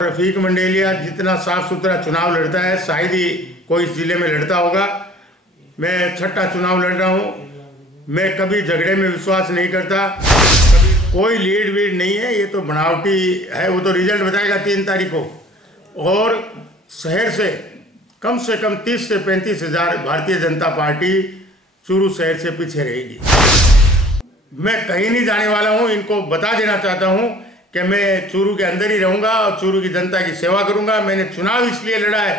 रफीक मंडेलिया जितना साफ सुथरा चुनाव लड़ता है शायद ही कोई इस जिले में लड़ता होगा। मैं छठा चुनाव लड़ रहा हूँ। मैं कभी झगड़े में विश्वास नहीं करता, कभी कोई लीड वीड नहीं है। ये तो बनावटी है, वो तो रिजल्ट बताएगा 3 तारीख को। और शहर से कम 30 से 35 हज़ार भारतीय जनता पार्टी चूरू शहर से पीछे रहेगी। मैं कहीं नहीं जाने वाला हूँ। इनको बता देना चाहता हूँ कि मैं चूरू के अंदर ही रहूँगा और चूरू की जनता की सेवा करूँगा। मैंने चुनाव इसलिए लड़ा है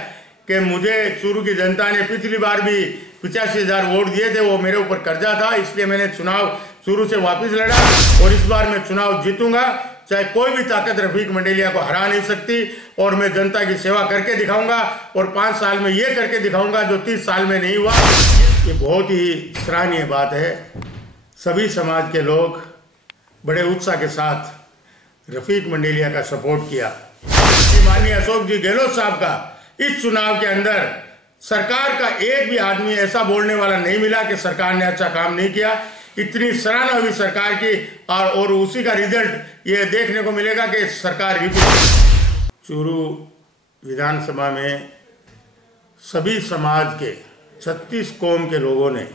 कि मुझे चूरू की जनता ने पिछली बार भी 85,000 वोट दिए थे, वो मेरे ऊपर कर्जा था, इसलिए मैंने चुनाव चूरू से वापस लड़ा और इस बार मैं चुनाव जीतूंगा। चाहे कोई भी ताकत रफीक मंडेलिया को हरा नहीं सकती और मैं जनता की सेवा करके दिखाऊंगा और 5 साल में ये करके दिखाऊंगा जो 30 साल में नहीं हुआ। ये बहुत ही सराहनीय बात है। सभी समाज के लोग बड़े उत्साह के साथ रफीक मंडेलिया का सपोर्ट किया। माननीय अशोक जी गहलोत साहब का इस चुनाव के अंदर सरकार का एक भी आदमी ऐसा बोलने वाला नहीं मिला कि सरकार ने अच्छा काम नहीं किया। इतनी सराहना हुई सरकार की और उसी का रिजल्ट ये देखने को मिलेगा कि सरकार रिपीट। चूरू विधानसभा में सभी समाज के 36 कौम के लोगों ने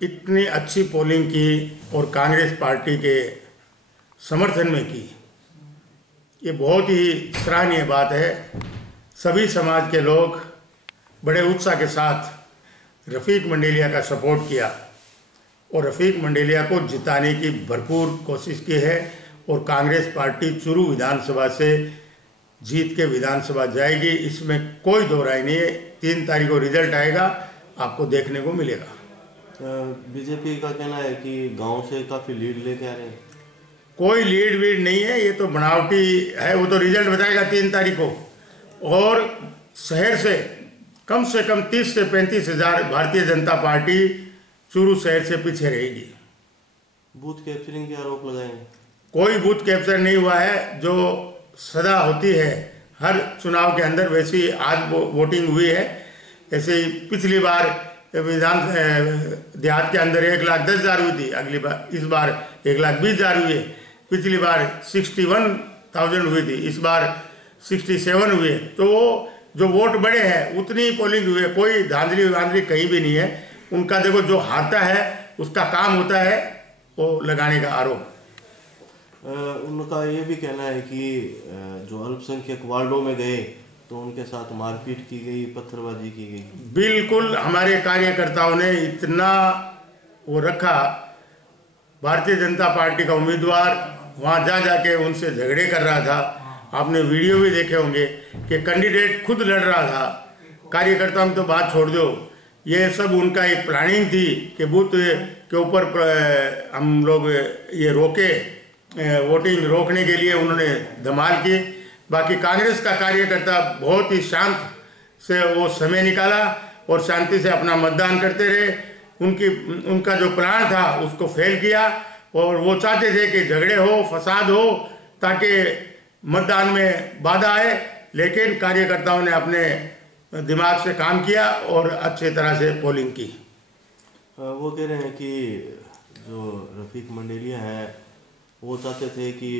इतनी अच्छी पोलिंग की और कांग्रेस पार्टी के समर्थन में की। ये बहुत ही सराहनीय बात है। सभी समाज के लोग बड़े उत्साह के साथ रफीक मंडेलिया का सपोर्ट किया और रफीक मंडेलिया को जिताने की भरपूर कोशिश की है और कांग्रेस पार्टी चूरू विधानसभा से जीत के विधानसभा जाएगी, इसमें कोई दो राय नहीं है। 3 तारीख को रिजल्ट आएगा, आपको देखने को मिलेगा। बीजेपी का कहना है कि गांव से काफ़ी लीड लेके आ रहे हैं। कोई लीड वीड नहीं है, ये तो बनावटी है, वो तो रिजल्ट बताएगा 3 तारीख को। और शहर से कम 30 से 35 हज़ार भारतीय जनता पार्टी चूरू शहर से पीछे रहेगी। बूथ कैप्चरिंग के आरोप लगाएंगे। कोई बूथ कैप्चर नहीं हुआ है, जो सदा होती है हर चुनाव के अंदर, वैसी आज वोटिंग हुई है। ऐसे ही पिछली बार विधान देहात के अंदर 1,10,000 हुई थी, अगली बार इस बार 1,20,000 हुई है। पिछली बार 61,000 हुई थी, इस बार 67 हुए। तो जो वोट बड़े हैं उतनी पोलिंग हुई है। कोई धांधली वांधली कहीं भी नहीं है। उनका देखो, जो हारता है उसका काम होता है वो लगाने का आरोप। उनका ये भी कहना है कि जो अल्पसंख्यक वार्डों में गए तो उनके साथ मारपीट की गई, पत्थरबाजी की गई। बिल्कुल, हमारे कार्यकर्ताओं ने इतना वो रखा। भारतीय जनता पार्टी का उम्मीदवार वहाँ जा जाके उनसे झगड़े कर रहा था। आपने वीडियो भी देखे होंगे कि कैंडिडेट खुद लड़ रहा था। कार्यकर्ताओं में तो बात छोड़ दो, ये सब उनका एक प्लानिंग थी कि बूथ के ऊपर हम लोग ये रोके, वोटिंग रोकने के लिए उन्होंने धमाल की। बाकी कांग्रेस का कार्यकर्ता बहुत ही शांत से वो समय निकाला और शांति से अपना मतदान करते रहे। उनका जो प्लान था उसको फेल किया और वो चाहते थे कि झगड़े हो, फसाद हो, ताकि मतदान में बाधा आए। लेकिन कार्यकर्ताओं ने अपने दिमाग से काम किया और अच्छे तरह से पोलिंग की। वो कह रहे हैं कि जो रफीक मंडेलिया है वो चाहते थे कि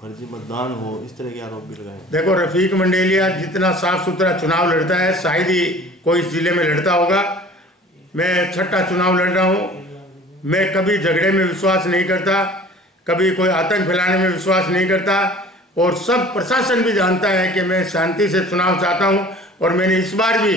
फर्जी मतदान हो, इस तरह के आरोप भी लगाए। देखो, रफीक मंडेलिया जितना साफ सुथरा चुनाव लड़ता है शायद ही कोई इस जिले में लड़ता होगा। मैं छठा चुनाव लड़ रहा हूँ। मैं कभी झगड़े में विश्वास नहीं करता, कभी कोई आतंक फैलाने में विश्वास नहीं करता और सब प्रशासन भी जानता है कि मैं शांति से चुनाव चाहता हूँ। और मैंने इस बार भी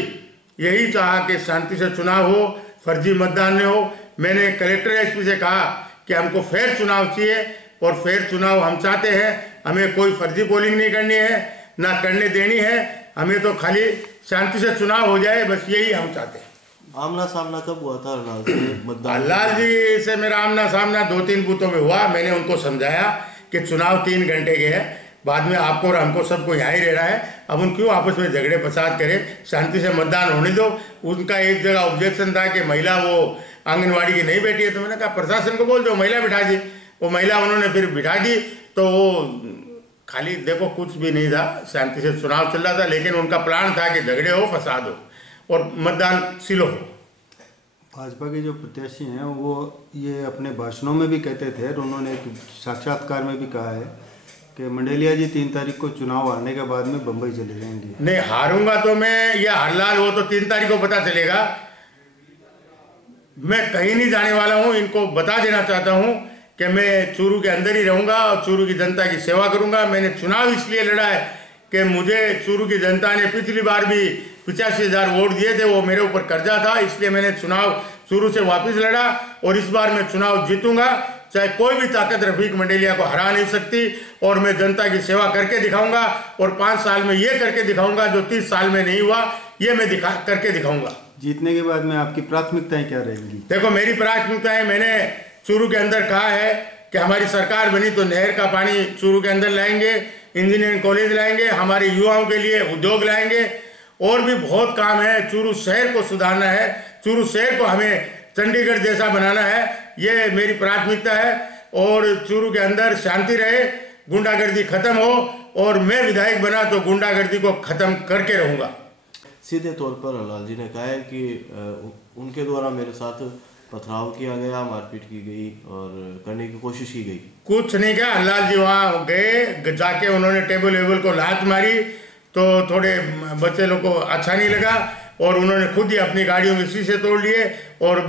यही चाहा कि शांति से चुनाव हो, फर्जी मतदान न हो। मैंने कलेक्टर एसपी से कहा कि हमको फेयर चुनाव चाहिए और फेयर चुनाव हम चाहते हैं। हमें कोई फर्जी पोलिंग नहीं करनी है, ना करने देनी है। हमें तो खाली शांति से चुनाव हो जाए, बस यही हम चाहते हैं। आमना सामना कब हुआ था लाल से मतदान? लाल जी से मेरा आमना सामना 2-3 बूथों में हुआ। मैंने उनको समझाया कि चुनाव 3 घंटे के है, बाद में आपको और हमको सबको यहाँ ही रहना है। अब उन क्यों आपस में झगड़े फसाद करें, शांति से मतदान होने दो। उनका एक जगह ऑब्जेक्शन था कि महिला वो आंगनवाड़ी की नहीं बैठी है, तो मैंने कहा प्रशासन को बोल दो महिला बिठा दी। वो महिला उन्होंने फिर बिठा दी। तो वो खाली देखो कुछ भी नहीं था, शांति से चुनाव चल रहा था। लेकिन उनका प्लान था कि झगड़े हो, फसाद हो और मतदान सिलो हो। भाजपा के जो प्रत्याशी हैं वो ये अपने भाषणों में भी कहते थे और उन्होंने एक साक्षात्कार में भी कहा है कि मंडेलिया जी 3 तारीख को चुनाव हारने के बाद में बम्बई चले जाएंगे। नहीं, हारूंगा तो मैं या हरलाल, वो तो 3 तारीख को पता चलेगा। मैं कहीं नहीं जाने वाला हूं। इनको बता देना चाहता हूं कि मैं चूरू के अंदर ही रहूंगा और चूरू की जनता की सेवा करूंगा। मैंने चुनाव इसलिए लड़ा है कि मुझे चूरू की जनता ने पिछली बार भी 85,000 वोट दिए थे, वो मेरे ऊपर कर्जा था, इसलिए मैंने चुनाव चूरू से वापस लड़ा और इस बार मैं चुनाव जीतूंगा। चाहे कोई भी ताकत रफीक मंडेलिया को हरा नहीं सकती और मैं जनता की सेवा करके दिखाऊंगा और 5 साल में ये करके दिखाऊंगा जो 30 साल में नहीं हुआ, ये मैं करके दिखाऊंगा। जीतने के बाद में आपकी प्राथमिकताएं क्या रहेंगी? देखो, मेरी प्राथमिकताएं, मैंने चूरू के अंदर कहा है कि हमारी सरकार बनी तो नहर का पानी चूरू के अंदर लाएंगे, इंजीनियरिंग कॉलेज लाएंगे, हमारे युवाओं के लिए उद्योग लाएंगे और भी बहुत काम है। चूरू शहर को सुधारना है, चूरू शहर को हमें चंडीगढ़ जैसा बनाना है, ये मेरी प्राथमिकता है। और चूरू के अंदर शांति रहे, गुंडागर्दी खत्म हो और मैं विधायक बना तो गुंडागर्दी को खत्म करके रहूंगा। सीधे तौर पर हरलाल जी ने कहा है कि उनके द्वारा मेरे साथ पथराव किया गया, मारपीट की गई और करने की कोशिश की गई। कुछ नहीं किया। हरलाल जी वहाँ गए, जाके उन्होंने टेबल वेबल को लात मारी तो थोड़े बच्चे लोग को अच्छा नहीं लगा और उन्होंने खुद ही अपनी गाड़ियों के शीशे तोड़ लिए और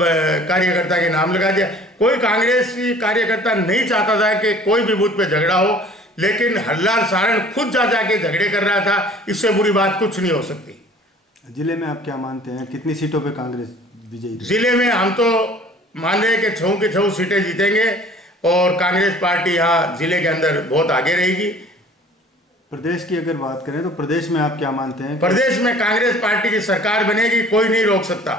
कार्यकर्ता के नाम लगा दिया। कोई कांग्रेसी कार्यकर्ता नहीं चाहता था कि कोई भी बूथ पे झगड़ा हो, लेकिन हरलाल सारण खुद जा जाके झगड़े कर रहा था। इससे बुरी बात कुछ नहीं हो सकती। जिले में आप क्या मानते हैं, कितनी सीटों पे कांग्रेस विजयी? जिले में हम तो मान रहे हैं कि 6 की 6 सीटें जीतेंगे और कांग्रेस पार्टी यहाँ जिले के अंदर बहुत आगे रहेगी। प्रदेश की अगर बात करें तो प्रदेश में आप क्या मानते हैं? प्रदेश में कांग्रेस पार्टी की सरकार बनेगी, कोई नहीं रोक सकता।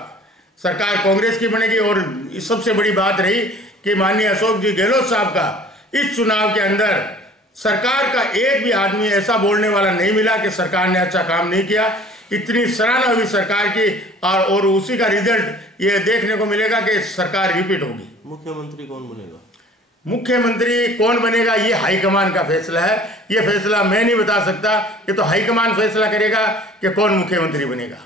सरकार कांग्रेस की बनेगी। और सबसे बड़ी बात रही कि माननीय अशोक जी गहलोत साहब का इस चुनाव के अंदर सरकार का एक भी आदमी ऐसा बोलने वाला नहीं मिला कि सरकार ने अच्छा काम नहीं किया। इतनी सराहना हुई सरकार की और उसी का रिजल्ट ये देखने को मिलेगा कि सरकार रिपीट होगी। मुख्यमंत्री कौन बनेगा? मुख्यमंत्री कौन बनेगा ये हाईकमान का फैसला है। ये फैसला मैं नहीं बता सकता, ये तो हाईकमान फैसला करेगा कि कौन मुख्यमंत्री बनेगा।